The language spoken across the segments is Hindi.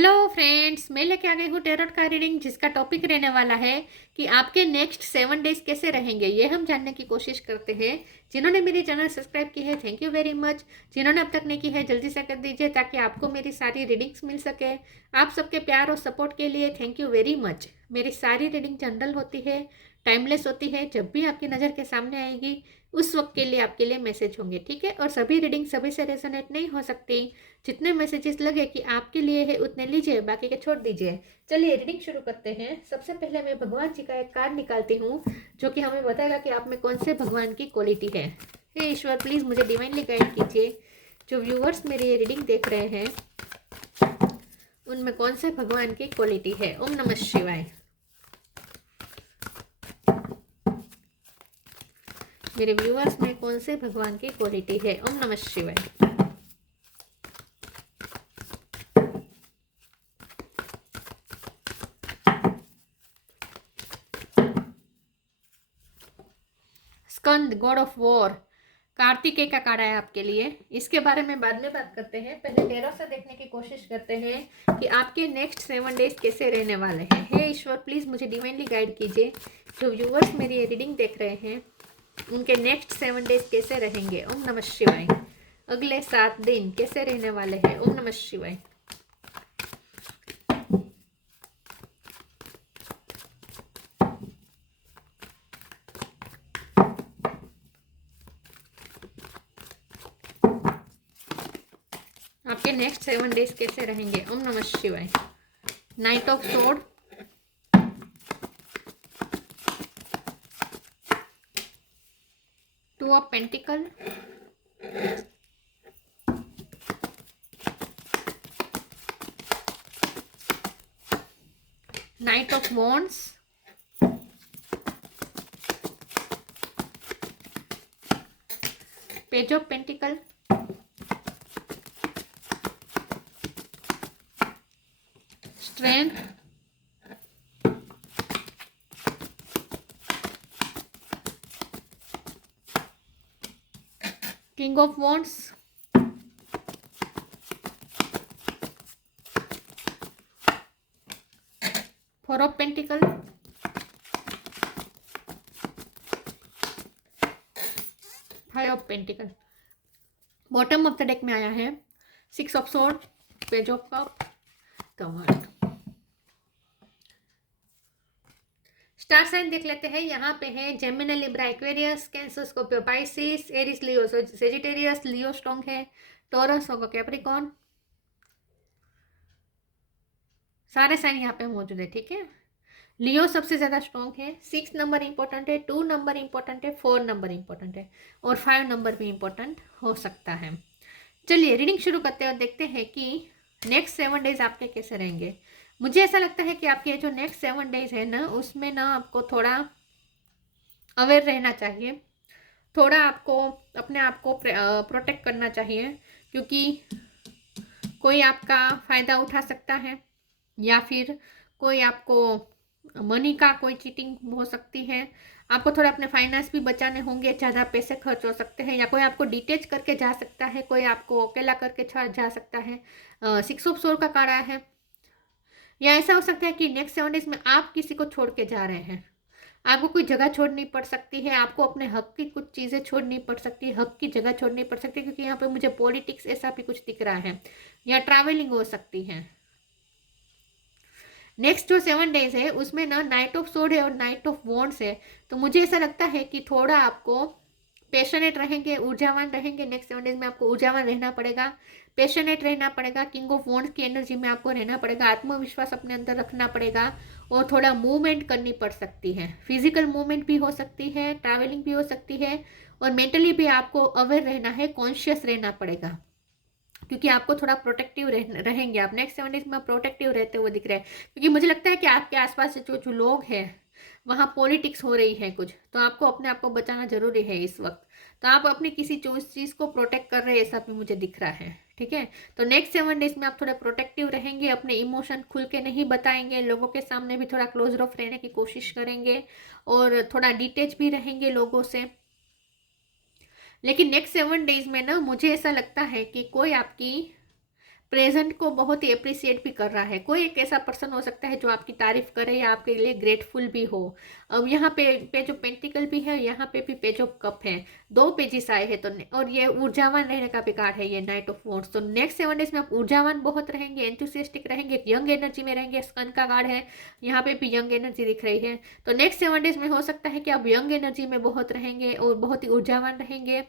हेलो फ्रेंड्स, मैं लेके आ गई हूँ टेरोट का रीडिंग जिसका टॉपिक रहने वाला है कि आपके नेक्स्ट 7 डेज कैसे रहेंगे। ये हम जानने की कोशिश करते हैं। जिन्होंने मेरी चैनल सब्सक्राइब की है, थैंक यू वेरी मच। जिन्होंने अब तक नहीं की है, जल्दी से कर दीजिए ताकि आपको मेरी सारी रीडिंग्स मिल सके। आप सबके प्यार और सपोर्ट के लिए थैंक यू वेरी मच। मेरी सारी रीडिंग जनरल होती है, टाइमलेस होती है। जब भी आपकी नज़र के सामने आएगी उस वक्त के लिए आपके लिए मैसेज होंगे, ठीक है। और सभी रीडिंग सभी से रेजोनेट नहीं हो सकती। जितने मैसेजेस लगे कि आपके लिए है उतने लीजिए, बाकी के छोड़ दीजिए। चलिए रीडिंग शुरू करते हैं। सबसे पहले मैं भगवान जी का एक कार्ड निकालती हूँ जो कि हमें बताएगा कि आप में कौन से भगवान की क्वालिटी है। हे ईश्वर, प्लीज़ मुझे डिवाइनली गाइड कीजिए। जो व्यूअर्स मेरी ये रीडिंग देख रहे हैं उनमें कौन से भगवान की क्वालिटी है। ओम नमः शिवाय। मेरे व्यूअर्स में कौन से भगवान की क्वालिटी है। ओम नमः शिवाय। स्कंद, गॉड ऑफ वॉर, कार्तिकेय का कार्ड है आपके लिए। इसके बारे में बाद में बात करते हैं। पहले टेरो से देखने की कोशिश करते हैं कि आपके नेक्स्ट 7 डेज कैसे रहने वाले हैं। हे ईश्वर, प्लीज़ मुझे डिवाइनली गाइड कीजिए। जो व्यूअर्स मेरी ये रीडिंग देख रहे हैं उनके नेक्स्ट 7 डेज कैसे रहेंगे। ओम नमः शिवाय। अगले 7 दिन कैसे रहने वाले हैं। ओम नमः शिवाय। आपके नेक्स्ट 7 डेज कैसे रहेंगे। ओम नमः शिवाय। Knight of sword, 2 of pentacle, knight of wands, page of pentacle, strength, king of wands, 4 of pentacle, 5 of pentacle. Bottom of the deck में आया है 6 of sword, page of cup, the star sign देख लेते हैं। यहाँ पे है Gemini, Libra, Aquarius, Cancer, Scorpio, Pisces, Aries, Leo, Sagittarius, Leo strong है, टॉरस होगा, कैप्रिकॉर्न। सारे साइन यहाँ पे मौजूद है, ठीक है। लियो सबसे ज़्यादा स्ट्रॉन्ग है। 6 नंबर इंपॉर्टेंट है, 2 नंबर इंपॉर्टेंट है, 4 नंबर इंपॉर्टेंट है और 5 नंबर भी इंपॉर्टेंट हो सकता है। चलिए रीडिंग शुरू करते हैं और देखते हैं कि नेक्स्ट 7 डेज आपके कैसे रहेंगे। मुझे ऐसा लगता है कि आपके जो नेक्स्ट 7 डेज है ना, उसमें ना आपको थोड़ा अवेयर रहना चाहिए। थोड़ा आपको अपने आप को प्रोटेक्ट करना चाहिए, क्योंकि कोई आपका फ़ायदा उठा सकता है या फिर कोई आपको मनी का कोई चीटिंग हो सकती है। आपको थोड़ा अपने फाइनेंस भी बचाने होंगे, ज़्यादा पैसे खर्च हो सकते हैं, या कोई आपको डिटेच करके जा सकता है, कोई आपको अकेला करके जा सकता है। 6 ऑफ सोर्ड का कार्ड आया है। या ऐसा हो सकता है कि नेक्स्ट 7 डेज में आप किसी को छोड़ के जा रहे हैं। आपको कोई जगह छोड़नी पड़ सकती है, आपको अपने हक की कुछ चीज़ें छोड़नी पड़ सकती है, हक की जगह छोड़नी पड़ सकती है, क्योंकि यहाँ पे मुझे पॉलिटिक्स ऐसा भी कुछ दिख रहा है, या ट्रैवलिंग हो सकती है। नेक्स्ट जो 7 डेज है उसमें ना नाइट ऑफ सोर्ड है और नाइट ऑफ वॉन्ड्स है। तो मुझे ऐसा लगता है कि थोड़ा आपको पैशनेट रहेंगे, ऊर्जावान रहेंगे। नेक्स्ट 7 डेज में आपको ऊर्जावान रहना पड़ेगा, पैशनेट रहना पड़ेगा। किंग ऑफ वॉन्ड्स की एनर्जी में आपको रहना पड़ेगा, आत्मविश्वास अपने अंदर रखना पड़ेगा और थोड़ा मूवमेंट करनी पड़ सकती है। फिजिकल मूवमेंट भी हो सकती है, ट्रैवलिंग भी हो सकती है, और मेंटली भी आपको अवेयर रहना है, कॉन्शियस रहना पड़ेगा, क्योंकि आपको थोड़ा प्रोटेक्टिव रहेंगे। आप नेक्स्ट 7 डेज में प्रोटेक्टिव रहते हुए दिख रहे हैं, क्योंकि मुझे लगता है कि आपके आसपास जो लोग हैं वहाँ पॉलिटिक्स हो रही है कुछ, तो आपको अपने आप को बचाना जरूरी है इस वक्त। तो आप अपनी किसी चीज़ को प्रोटेक्ट कर रहे हैं, ऐसा भी मुझे दिख रहा है, ठीक है। तो नेक्स्ट 7 डेज में आप थोड़े प्रोटेक्टिव रहेंगे, अपने इमोशन खुल के नहीं बताएंगे, लोगों के सामने भी थोड़ा क्लोज रफ रहने की कोशिश करेंगे और थोड़ा डिटेच भी रहेंगे लोगों से। लेकिन नेक्स्ट 7 डेज में ना मुझे ऐसा लगता है कि कोई आपकी प्रेजेंट को बहुत ही अप्रिशिएट भी कर रहा है। कोई एक ऐसा पर्सन हो सकता है जो आपकी तारीफ करे या आपके लिए ग्रेटफुल भी हो। अब यहाँ पे पेज ऑफ पेंटिकल भी है, यहाँ पे भी पेज ऑफ कप है, दो पेजेस आए हैं। तो और ये ऊर्जावान रहने का भी कार्ड है, ये नाइट ऑफ वॉन्ड्स। तो नेक्स्ट 7 डेज में आप ऊर्जावान बहुत रहेंगे, एंथुसियास्टिक रहेंगे, यंग एनर्जी में रहेंगे। स्कन का कार्ड है, यहाँ पे भी यंग एनर्जी दिख रही है। तो नेक्स्ट 7 डेज में हो सकता है कि आप यंग एनर्जी में बहुत रहेंगे और बहुत ही ऊर्जावान रहेंगे,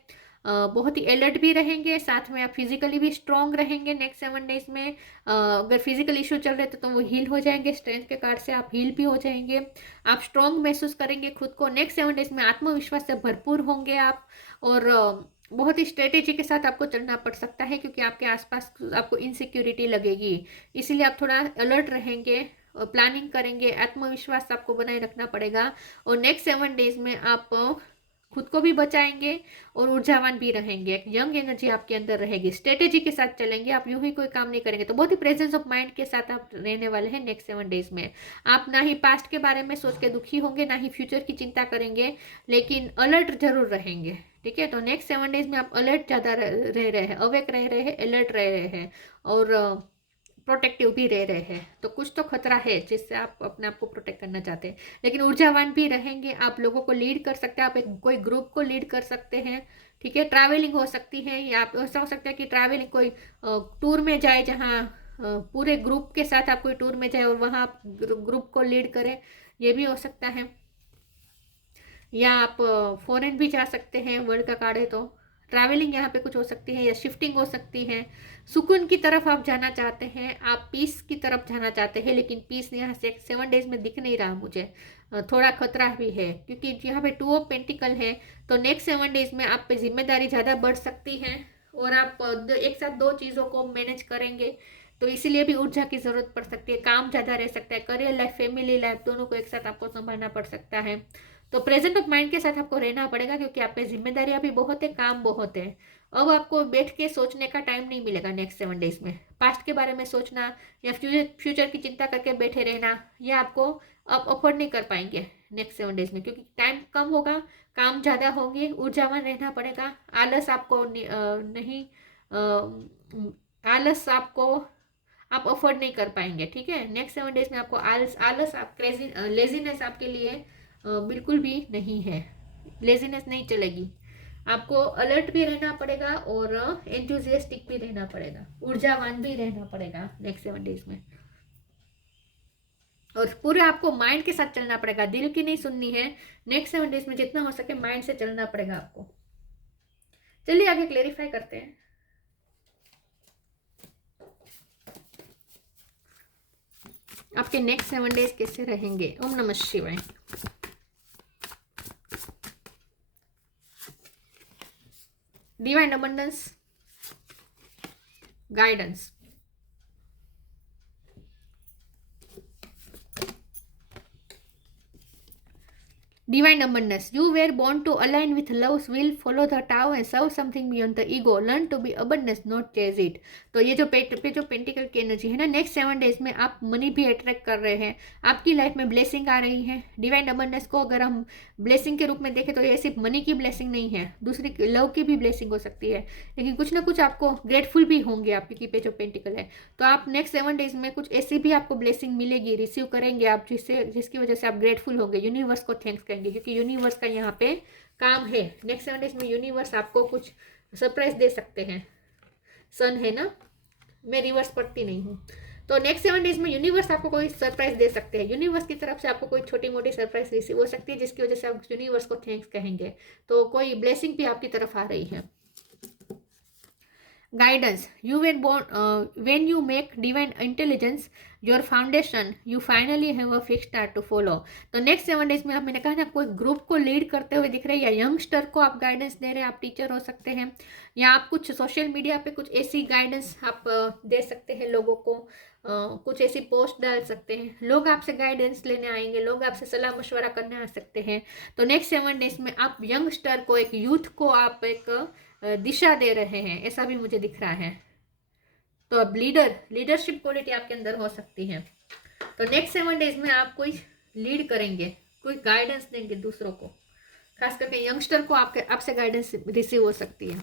बहुत ही अलर्ट भी रहेंगे। साथ में आप फिजिकली भी स्ट्रांग रहेंगे नेक्स्ट 7 डेज में। अगर फिजिकल इशू चल रहे थे तो वो हील हो जाएंगे, स्ट्रेंथ के कार्ड से आप हील भी हो जाएंगे। आप स्ट्रांग महसूस करेंगे खुद को। नेक्स्ट 7 डेज में आत्मविश्वास से भरपूर होंगे आप, और बहुत ही स्ट्रेटेजी के साथ आपको चलना पड़ सकता है, क्योंकि आपके आसपास आपको इनसिक्योरिटी लगेगी, इसीलिए आप थोड़ा अलर्ट रहेंगे और प्लानिंग करेंगे। आत्मविश्वास आपको बनाए रखना पड़ेगा। और नेक्स्ट 7 डेज में आप खुद को भी बचाएंगे और ऊर्जावान भी रहेंगे। एक यंग एनर्जी आपके अंदर रहेगी, स्ट्रेटेजी के साथ चलेंगे, आप यूं ही कोई काम नहीं करेंगे। तो बहुत ही प्रेजेंस ऑफ माइंड के साथ आप रहने वाले हैं नेक्स्ट 7 डेज में। आप ना ही पास्ट के बारे में सोच के दुखी होंगे, ना ही फ्यूचर की चिंता करेंगे, लेकिन अलर्ट जरूर रहेंगे। ठीक है, तो नेक्स्ट 7 डेज में आप अलर्ट ज़्यादा रह रहे हैं, अवेक रह रहे हैं, अलर्ट रह रहे हैं और प्रोटेक्टिव भी रह रहे हैं। तो कुछ तो खतरा है जिससे आप अपने आप को प्रोटेक्ट करना चाहते हैं, लेकिन ऊर्जावान भी रहेंगे। आप लोगों को लीड कर सकते हैं, आप एक कोई ग्रुप को लीड कर सकते हैं। ठीक है, ट्रैवलिंग हो सकती है, या आप ऐसा हो सकता है कि ट्रैवलिंग कोई टूर में जाए, जहाँ पूरे ग्रुप के साथ आप कोई टूर में जाए और वहाँ आप ग्रुप को लीड करें, ये भी हो सकता है। या आप फॉरेन भी जा सकते हैं, वर्ल्ड का कार्ड है तो ट्रैवलिंग यहाँ पे कुछ हो सकती है, या शिफ्टिंग हो सकती है। सुकून की तरफ आप जाना चाहते हैं, आप पीस की तरफ जाना चाहते हैं, लेकिन पीस यहाँ से 7 डेज में दिख नहीं रहा मुझे। थोड़ा खतरा भी है, क्योंकि यहाँ पे 2 ऑफ पेंटिकल है। तो नेक्स्ट 7 डेज में आप पे जिम्मेदारी ज़्यादा बढ़ सकती है, और आप एक साथ 2 चीज़ों को मैनेज करेंगे, तो इसीलिए भी ऊर्जा की ज़रूरत पड़ सकती है। काम ज़्यादा रह सकता है, करियर लाइफ, फैमिली लाइफ, दोनों को एक साथ आपको संभालना पड़ सकता है। तो प्रेजेंट ऑफ माइंड के साथ आपको रहना पड़ेगा, क्योंकि आप पे जिम्मेदारियां भी बहुत है, काम बहुत है। अब आपको बैठ के सोचने का टाइम नहीं मिलेगा नेक्स्ट 7 डेज में। पास्ट के बारे में सोचना या फ्यूचर की चिंता करके बैठे रहना, यह आपको अब अफोर्ड नहीं कर पाएंगे नेक्स्ट 7 डेज में, क्योंकि टाइम कम होगा, काम ज़्यादा होंगे, ऊर्जावान रहना पड़ेगा। आलस आपको नहीं आलस आपको आप अफोर्ड नहीं कर पाएंगे। ठीक है, नेक्स्ट 7 डेज में आपको आलस आप लेजीनेस आपके लिए बिल्कुल भी नहीं है, लेजीनेस नहीं चलेगी। आपको अलर्ट भी रहना पड़ेगा और एंथुजियास्टिक भी रहना पड़ेगा, ऊर्जावान भी रहना पड़ेगा नेक्स्ट 7 डेज में। और पूरे आपको माइंड के साथ चलना पड़ेगा, दिल की नहीं सुननी है। नेक्स्ट 7 डेज में जितना हो सके माइंड से चलना पड़ेगा आपको। चलिए आगे क्लेरिफाई करते हैं। आपके नेक्स्ट 7 डेज कैसे रहेंगे। ओम नमः शिवाय। Divine abundance, guidance. Divine abundance. You were born to align with love's will, follow the Tao and serve something beyond the ego. Learn to be abundance, not chase it. तो ये जो जो पेंटिकल की एनर्जी है ना, नेक्स्ट 7 डेज में आप मनी भी अट्रैक्ट कर रहे हैं, आपकी लाइफ में ब्लेसिंग आ रही है। डिवाइन अबंडेंस को अगर हम ब्लेसिंग के रूप में देखें तो ये सिर्फ मनी की ब्लेसिंग नहीं है, दूसरी लव की भी ब्लेसिंग हो सकती है, लेकिन कुछ ना कुछ आपको ग्रेटफुल भी होंगे आप, क्योंकि पेज ऑफ पेंटिकल है। तो आप नेक्स्ट 7 डेज में कुछ ऐसी भी आपको ब्लेसिंग मिलेगी, रिसीव करेंगे आप, जिसकी वजह से आप ग्रेटफुल होंगे, यूनिवर्स को थैंक्स करेंगे, क्योंकि यूनिवर्स का यहाँ पे काम है। नेक्स्ट 7 डेज में यूनिवर्स आपको कुछ सरप्राइज दे सकते हैं। सन है ना, मैं रिवर्स पढ़ती नहीं हूँ। तो नेक्स्ट 7 डेज में यूनिवर्स आपको कोई सरप्राइज दे सकते हैं, यूनिवर्स की तरफ से आपको कोई छोटी मोटी सरप्राइज रिसीव हो सकती है, जिसकी वजह से आप यूनिवर्स को थैंक्स कहेंगे। तो कोई ब्लेसिंग भी आपकी तरफ आ रही है। Guidance. You were born when you make divine intelligence your foundation, you finally have a fixed star to follow. तो नेक्स्ट 7 डेज में आप, मैंने कहा ना, कोई ग्रुप को लीड करते हुए दिख रहे हैं, या यंगस्टर को आप गाइडेंस दे रहे हैं, आप टीचर हो सकते हैं, या आप कुछ सोशल मीडिया पे कुछ ऐसी गाइडेंस आप दे सकते हैं लोगों को, कुछ ऐसी पोस्ट डाल सकते हैं, लोग आपसे गाइडेंस लेने आएंगे, लोग आपसे सलाह मशवरा करने आ सकते हैं। तो नेक्स्ट 7 डेज में आप यंगस्टर को, एक यूथ को आप एक दिशा दे रहे हैं, ऐसा भी मुझे दिख रहा है। तो अब लीडरशिप क्वालिटी आपके अंदर हो सकती है। तो नेक्स्ट 7 डेज में आप कोई लीड करेंगे, कोई गाइडेंस देंगे दूसरों को, खास करके यंगस्टर को आपसे गाइडेंस रिसीव हो सकती है।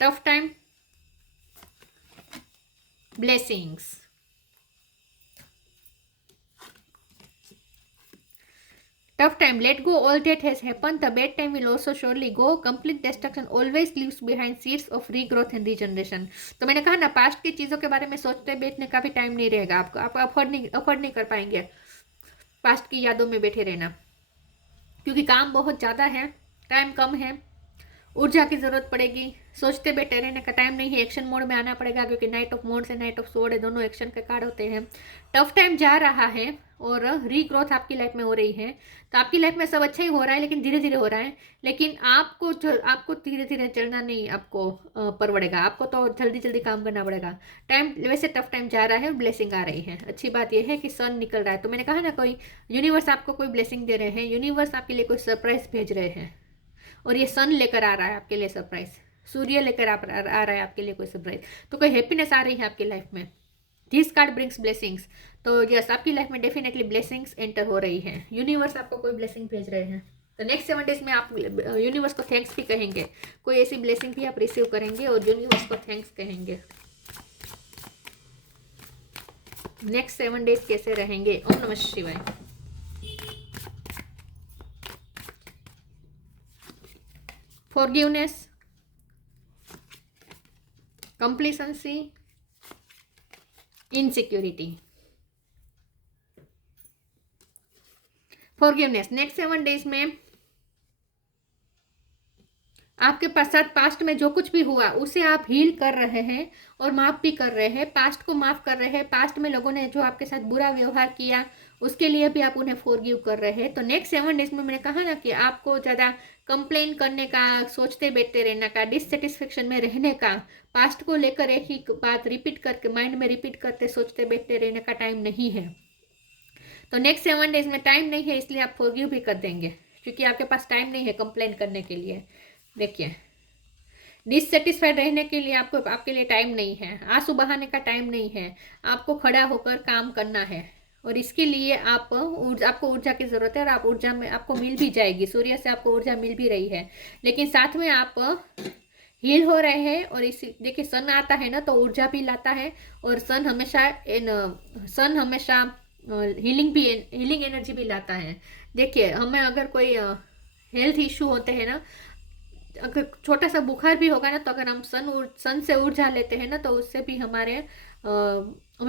Tough time, blessings. Tough time, let go all that has happened. The bad time will also surely go. Complete destruction always leaves behind seeds of regrowth and regeneration. तो मैंने कहा ना, पास्ट की चीज़ों के बारे में सोचते बैठने का भी टाइम नहीं रहेगा आपको, आप अफोर्ड नहीं कर पाएंगे पास्ट की यादों में बैठे रहना, क्योंकि काम बहुत ज़्यादा है, टाइम कम है, ऊर्जा की ज़रूरत पड़ेगी। सोचते बैठे रहने का टाइम नहीं है, एक्शन मोड में आना पड़ेगा, क्योंकि नाइट ऑफ मोड से नाइट ऑफ सोड है, दोनों एक्शन के कार्ड होते हैं। टफ टाइम जा रहा है और रीग्रोथ आपकी लाइफ में हो रही है। तो आपकी लाइफ में सब अच्छा ही हो रहा है, लेकिन धीरे धीरे हो रहा है। लेकिन आपको धीरे धीरे चलना नहीं आपको परवड़ेगा, आपको तो जल्दी जल्दी काम करना पड़ेगा। टाइम वैसे टफ टाइम जा रहा है और ब्लेसिंग आ रही है। अच्छी बात यह है कि सन निकल रहा है। तो मैंने कहा ना, कोई यूनिवर्स आपको कोई ब्लेसिंग दे रहे हैं, यूनिवर्स आपके लिए कोई सरप्राइज भेज रहे हैं, और ये सन लेकर आ रहा है आपके लिए सरप्राइज, सूर्य लेकर आ रहा है आपके लिए कोई सरप्राइज। तो कोई हैप्पीनेस आ रही है आपकी लाइफ में। This card brings blessings. तो यस, आपकी लाइफ में डेफिनेटली ब्लेसिंग्स एंटर हो रही है, यूनिवर्स आपको कोई ब्लेसिंग भेज रहे हैं। तो नेक्स्ट 7 डेज में आप यूनिवर्स को थैंक्स भी कहेंगे, कोई ऐसी ब्लेसिंग भी आप रिसीव करेंगे और यूनिवर्स को थैंक्स कहेंगे। नेक्स्ट 7 डेज कैसे रहेंगे? ओम नमः शिवाय। Forgiveness, complacency, insecurity. Forgiveness, next 7 days में आपके साथ पास्ट में जो कुछ भी हुआ उसे आप हील कर रहे हैं और माफ भी कर रहे हैं, पास्ट को माफ कर रहे हैं। पास्ट में लोगों ने जो आपके साथ बुरा व्यवहार किया उसके लिए भी आप उन्हें फॉरगिव कर रहे हैं। तो नेक्स्ट 7 डेज में मैंने कहा ना कि आपको ज़्यादा कंप्लेन करने का, सोचते बैठते रहने का, डिससेटिस्फेक्शन में रहने का, पास्ट को लेकर एक ही बात रिपीट करके माइंड में रिपीट करते सोचते बैठते रहने का टाइम नहीं है। तो नेक्स्ट 7 डेज में टाइम नहीं है, इसलिए आप फॉरगिव भी कर देंगे, क्योंकि आपके पास टाइम नहीं है कंप्लेन करने के लिए। देखिए, डिससेटिस्फाइड रहने के लिए आपके लिए टाइम नहीं है, आंसू बहाने का टाइम नहीं है, आपको खड़ा होकर काम करना है। और इसके लिए आपको ऊर्जा की ज़रूरत है, और आप ऊर्जा में आपको मिल भी जाएगी, सूर्य से आपको ऊर्जा मिल भी रही है। लेकिन साथ में आप हील हो रहे हैं, और इसी देखिए, सन आता है ना तो ऊर्जा भी लाता है, और सन हमेशा हीलिंग एनर्जी भी लाता है। देखिए, हमें अगर कोई हेल्थ इशू होते हैं ना, अगर छोटा सा बुखार भी होगा ना, तो अगर हम सन से ऊर्जा लेते हैं ना, तो उससे भी हमें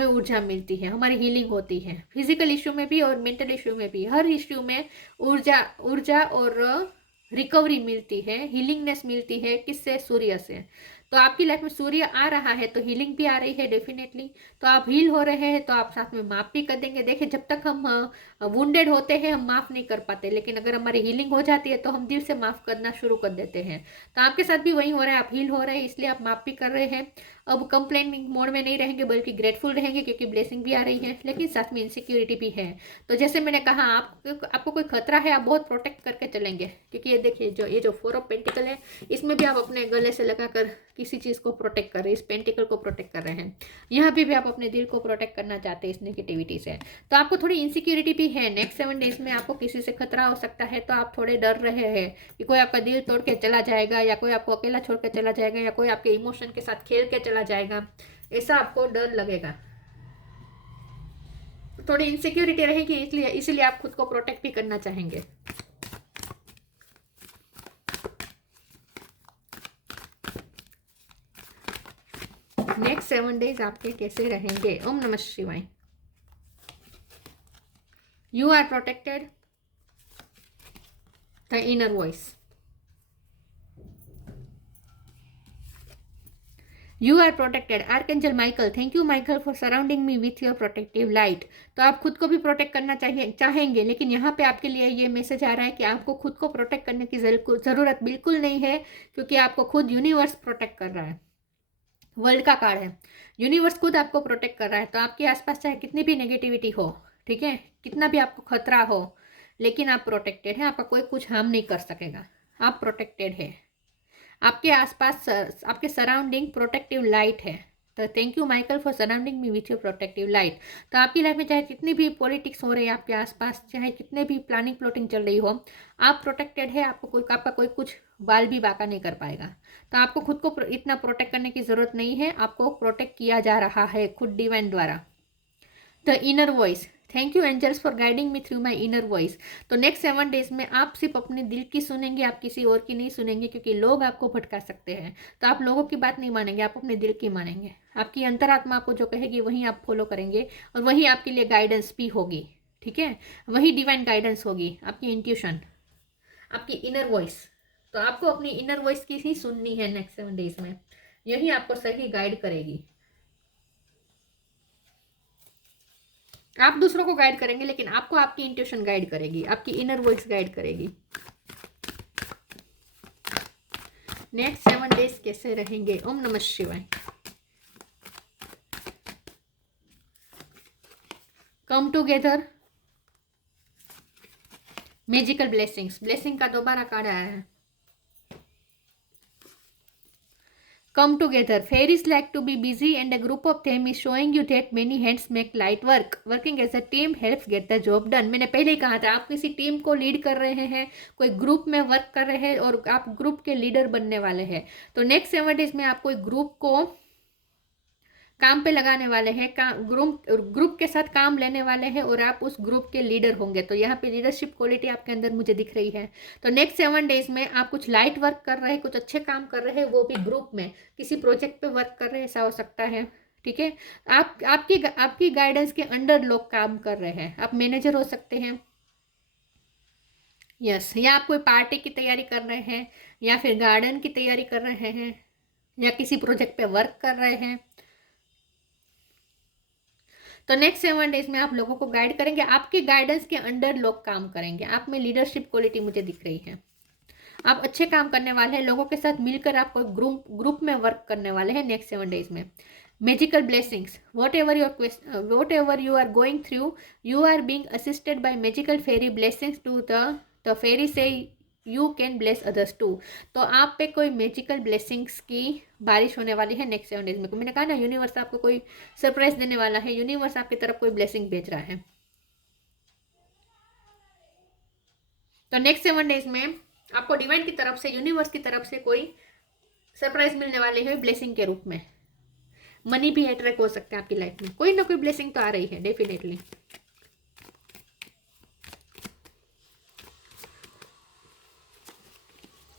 ऊर्जा मिलती है, हमारी हीलिंग होती है। फिजिकल इश्यू में भी और मेंटल इश्यू में भी, हर इश्यू में ऊर्जा और रिकवरी मिलती है, हीलिंगनेस मिलती है। किससे? सूर्य से। तो आपकी लाइफ में सूर्य आ रहा है तो हीलिंग भी आ रही है डेफिनेटली। तो आप हील हो रहे हैं तो आप साथ में माफ भी कर देंगे। देखिए, जब तक हम वुंडेड होते हैं हम माफ नहीं कर पाते, लेकिन अगर हमारी हीलिंग हो जाती है तो हम दिल से माफ करना शुरू कर देते हैं। तो आपके साथ भी वही हो रहा है, आप हील हो रहे हैं इसलिए आप माफ भी कर रहे हैं। अब कंप्लेनिंग मोड में नहीं रहेंगे, बल्कि ग्रेटफुल रहेंगे, क्योंकि ब्लेसिंग भी आ रही है, लेकिन साथ में इनसिक्योरिटी भी है। तो जैसे मैंने कहा, आपको कोई खतरा है, आप बहुत प्रोटेक्ट करके चलेंगे, क्योंकि ये देखिए, ये जो 4 ऑफ पेंटिकल है, इसमें भी आप अपने गले से लगाकर किसी चीज़ को प्रोटेक्ट कर रहे हैं, इस पेंटिकल को प्रोटेक्ट कर रहे हैं। यहाँ भी आप अपने दिल को प्रोटेक्ट करना चाहते हैं इस नेगेटिविटी से। तो आपको थोड़ी इनसिक्योरिटी भी है। नेक्स्ट 7 डेज में आपको किसी से खतरा हो सकता है, तो आप थोड़े डर रहे हैं कि कोई आपका दिल तोड़ के चला जाएगा, या कोई आपको अकेला छोड़ के चला जाएगा, या कोई आपके इमोशन के साथ खेल के चला जाएगा, ऐसा आपको डर लगेगा। थोड़ी इनसिक्योरिटी रहेगी, इसलिए आप खुद को प्रोटेक्ट भी करना चाहेंगे। नेक्स्ट 7 डेज आपके कैसे रहेंगे? ओम नमः शिवाय। You are protected, the inner voice. You are protected, archangel Michael. Thank you Michael for surrounding me with your protective light. तो आप खुद को भी प्रोटेक्ट करना चाहेंगे, लेकिन यहाँ पे आपके लिए ये मैसेज आ रहा है कि आपको खुद को प्रोटेक्ट करने की ज़रूरत बिल्कुल नहीं है, क्योंकि आपको खुद यूनिवर्स प्रोटेक्ट कर रहा है। वर्ल्ड का कार्ड है, यूनिवर्स खुद आपको प्रोटेक्ट कर रहा है। तो आपके आसपास चाहे कितनी भी नेगेटिविटी हो, ठीक है, कितना भी आपको खतरा हो, लेकिन आप प्रोटेक्टेड हैं, आपका कोई कुछ हार्म नहीं कर सकेगा, आप प्रोटेक्टेड है। आपके आसपास आपके सराउंडिंग प्रोटेक्टिव लाइट है। तो thank you Michael for surrounding me with your protective light. तो आपकी लाइफ में चाहे कितनी भी पॉलिटिक्स हो रही है आपके आसपास, चाहे कितने भी प्लानिंग प्लॉटिंग चल रही हो, आप प्रोटेक्टेड है, आपका कोई कुछ बाल भी बांका नहीं कर पाएगा। तो आपको खुद को इतना प्रोटेक्ट करने की ज़रूरत नहीं है, आपको प्रोटेक्ट किया जा रहा है खुद डिवाइन द्वारा। The inner voice, thank you angels for guiding me through my inner voice. तो नेक्स्ट 7 डेज में आप सिर्फ अपने दिल की सुनेंगे, आप किसी और की नहीं सुनेंगे, क्योंकि लोग आपको भटका सकते हैं। तो आप लोगों की बात नहीं मानेंगे, आप अपने दिल की मानेंगे। आपकी अंतरात्मा आपको जो कहेगी वही आप फॉलो करेंगे, और वही आपके लिए गाइडेंस भी होगी। ठीक है, वही डिवाइन गाइडेंस होगी, आपकी इंट्यूशन, आपकी इनर वॉइस। तो आपको अपनी इनर वॉइस की ही सुननी है नेक्स्ट 7 डेज में, यही आपको सही गाइड करेगी। आप दूसरों को गाइड करेंगे, लेकिन आपको आपकी इंट्यूशन गाइड करेगी, आपकी इनर वॉइस गाइड करेगी। नेक्स्ट 7 डेज कैसे रहेंगे? ओम नमः शिवाय। Come together, magical blessings, blessing का दोबारा कार्ड आया है। Come together. Fairies like to be busy and a group of them is showing you that many hands make light work. Working as a team helps get the job done. मैंने पहले ही कहा था, आप किसी टीम को लीड कर रहे हैं, कोई ग्रुप में वर्क कर रहे हैं और आप ग्रुप के लीडर बनने वाले हैं। तो नेक्स्ट 7 डेज में आप कोई ग्रुप को काम पे लगाने वाले हैं, ग्रुप के साथ काम लेने वाले हैं, और आप उस ग्रुप के लीडर होंगे। तो यहाँ पे लीडरशिप क्वालिटी आपके अंदर मुझे दिख रही है। तो नेक्स्ट 7 डेज में आप कुछ लाइट वर्क कर रहे हैं, कुछ अच्छे काम कर रहे हैं, वो भी ग्रुप में किसी प्रोजेक्ट पे वर्क कर रहे हैं, ऐसा हो सकता है। ठीक है, आपकी गाइडेंस के अंडर लोग काम कर रहे हैं, आप मैनेजर हो सकते हैं। यस, या आप कोई पार्टी की तैयारी कर रहे हैं, या फिर गार्डन की तैयारी कर रहे हैं, या किसी प्रोजेक्ट पे वर्क कर रहे हैं। तो नेक्स्ट 7 डेज में आप लोगों को गाइड करेंगे, आपके गाइडेंस के अंडर लोग काम करेंगे। आप में लीडरशिप क्वालिटी मुझे दिख रही है, आप अच्छे काम करने वाले हैं, लोगों के साथ मिलकर आप कोई ग्रुप में वर्क करने वाले हैं नेक्स्ट 7 डेज में। Magical blessings, what ever you are going through, you are being assisted by magical fairy blessings to the fairy so you can bless others too. तो आप पे कोई मैजिकल ब्लेसिंग्स की बारिश होने वाली है नेक्स्ट 7 डेज में। मैंने कहा ना, यूनिवर्स आपको कोई सरप्राइज देने वाला है, यूनिवर्स आपकी तरफ कोई ब्लेसिंग भेज रहा है। तो नेक्स्ट 7 डेज में आपको डिवाइन की तरफ से, यूनिवर्स की तरफ से कोई सरप्राइज मिलने वाली है ब्लेसिंग के रूप में। मनी भी अट्रैक्ट हो सकता है आपकी लाइफ में, कोई ना कोई ब्लेसिंग तो आ रही है definitely.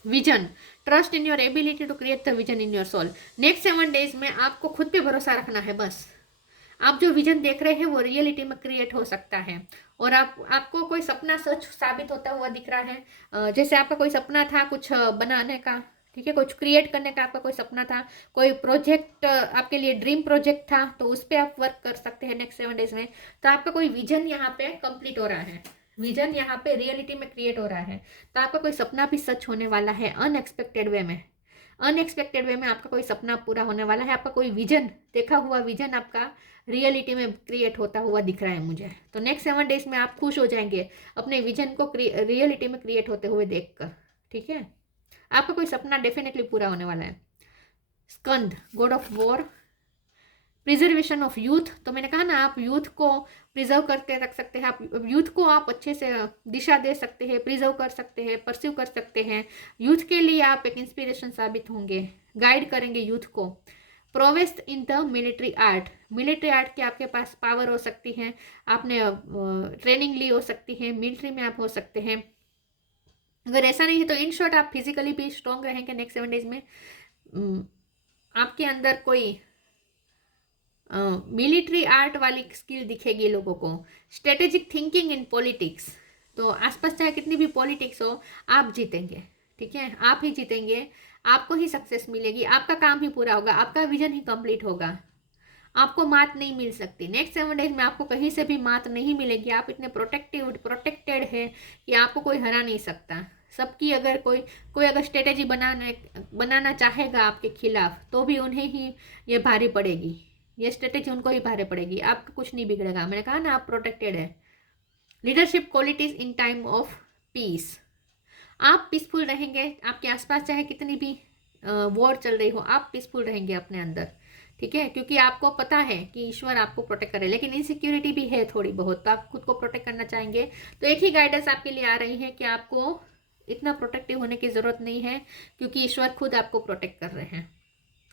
Vision, trust in your ability to create the vision in your soul. Next 7 days में आपको खुद पे भरोसा रखना है बस। आप जो विजन देख रहे हैं वो रियलिटी में क्रिएट हो सकता है, और आपको कोई सपना सच साबित होता हुआ दिख रहा है। जैसे आपका कोई सपना था कुछ बनाने का, ठीक है, कुछ क्रिएट करने का आपका कोई सपना था, कोई प्रोजेक्ट आपके लिए ड्रीम प्रोजेक्ट था, तो उस पर आप वर्क कर सकते हैं नेक्स्ट 7 डेज में। तो आपका कोई विजन यहाँ पे कंप्लीट हो रहा है, विजन यहाँ पे रियलिटी में क्रिएट हो रहा है। तो आपका कोई सपना भी सच होने वाला है अनएक्सपेक्टेड वे में। अनएक्सपेक्टेड वे में आपका कोई सपना पूरा होने वाला है, आपका कोई विजन, देखा हुआ विजन आपका रियलिटी में क्रिएट होता हुआ दिख रहा है मुझे। तो नेक्स्ट 7 डेज में आप खुश हो जाएंगे अपने विजन को रियलिटी में क्रिएट होते हुए देखकर। ठीक है, आपका कोई सपना डेफिनेटली पूरा होने वाला है। Skanda, god of war, preservation of youth. तो मैंने कहा ना, आप यूथ को प्रिजर्व करके रख सकते हैं, आप यूथ को आप अच्छे से दिशा दे सकते हैं, प्रिजर्व कर सकते हैं, परस्यू कर सकते हैं। यूथ के लिए आप एक इंस्पिरेशन साबित होंगे, गाइड करेंगे यूथ को। Prowess in the military art, military art की आपके पास पावर हो सकती है, आपने ट्रेनिंग ली हो सकती है, मिलिट्री में आप हो सकते हैं। अगर ऐसा नहीं है तो इन शॉर्ट आप फिजिकली भी स्ट्रॉन्ग रहेंगे नेक्स्ट 7 डेज में। आपके अंदर कोई मिलिट्री आर्ट वाली स्किल दिखेगी लोगों को। स्ट्रेटेजिक थिंकिंग इन पॉलिटिक्स, तो आसपास चाहे कितनी भी पॉलिटिक्स हो, आप जीतेंगे। ठीक है, आप ही जीतेंगे, आपको ही सक्सेस मिलेगी, आपका काम ही पूरा होगा, आपका विजन ही कंप्लीट होगा, आपको मात नहीं मिल सकती। नेक्स्ट 7 डेज में आपको कहीं से भी मात नहीं मिलेगी। आप इतने प्रोटेक्टेड है कि आपको कोई हरा नहीं सकता। सबकी अगर कोई अगर स्ट्रेटेजी बनाना चाहेगा आपके खिलाफ, तो भी उन्हें ही ये भारी पड़ेगी, ये स्ट्रेटेजी उनको ही भारी पड़ेगी, आपका कुछ नहीं बिगड़ेगा। मैंने कहा ना, आप प्रोटेक्टेड है। Leadership qualities in time of peace, आप पीसफुल रहेंगे, आपके आसपास चाहे कितनी भी वॉर चल रही हो, आप पीसफुल रहेंगे अपने अंदर। ठीक है, क्योंकि आपको पता है कि ईश्वर आपको प्रोटेक्ट करे, लेकिन इनसिक्योरिटी भी है थोड़ी बहुत, तो आप खुद को प्रोटेक्ट करना चाहेंगे। तो एक ही गाइडेंस आपके लिए आ रही है कि आपको इतना प्रोटेक्टिव होने की ज़रूरत नहीं है, क्योंकि ईश्वर खुद आपको प्रोटेक्ट कर रहे हैं।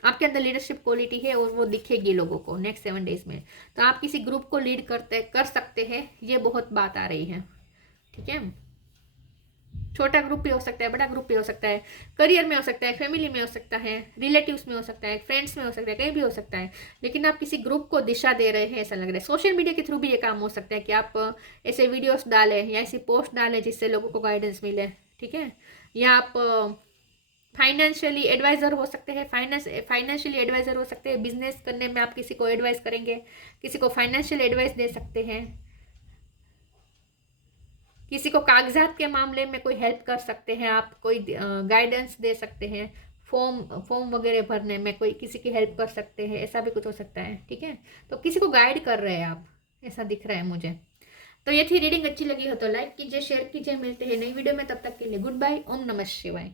आपके अंदर लीडरशिप क्वालिटी है और वो दिखेगी लोगों को नेक्स्ट 7 डेज में। तो आप किसी ग्रुप को लीड कर सकते हैं, ये बहुत बात आ रही है, ठीक है। छोटा ग्रुप भी हो सकता है, बड़ा ग्रुप भी हो सकता है, करियर में हो सकता है, फैमिली में हो सकता है, रिलेटिव्स में हो सकता है, फ्रेंड्स में हो सकता है, कहीं भी हो सकता है। लेकिन आप किसी ग्रुप को दिशा दे रहे हैं ऐसा लग रहा है। सोशल मीडिया के थ्रू भी ये काम हो सकता है कि आप ऐसे वीडियोस डालें या ऐसी पोस्ट डालें जिससे लोगों को गाइडेंस मिले, ठीक है। या आप फाइनेंशियली एडवाइज़र हो सकते हैं, फाइनेंशियली एडवाइज़र हो सकते हैं। बिजनेस करने में आप किसी को एडवाइस करेंगे, किसी को फाइनेंशियल एडवाइस दे सकते हैं, किसी को कागजात के मामले में कोई हेल्प कर सकते हैं, आप कोई गाइडेंस दे सकते हैं, फॉर्म वगैरह भरने में कोई किसी की हेल्प कर सकते हैं, ऐसा भी कुछ हो सकता है, ठीक है। तो किसी को गाइड कर रहे हैं आप, ऐसा दिख रहा है मुझे। तो ये थी रीडिंग। अच्छी लगी हो तो लाइक कीजिए, शेयर कीजिए। मिलते हैं नई वीडियो में, तब तक के लिए गुड बाय। ओम नमः शिवाय।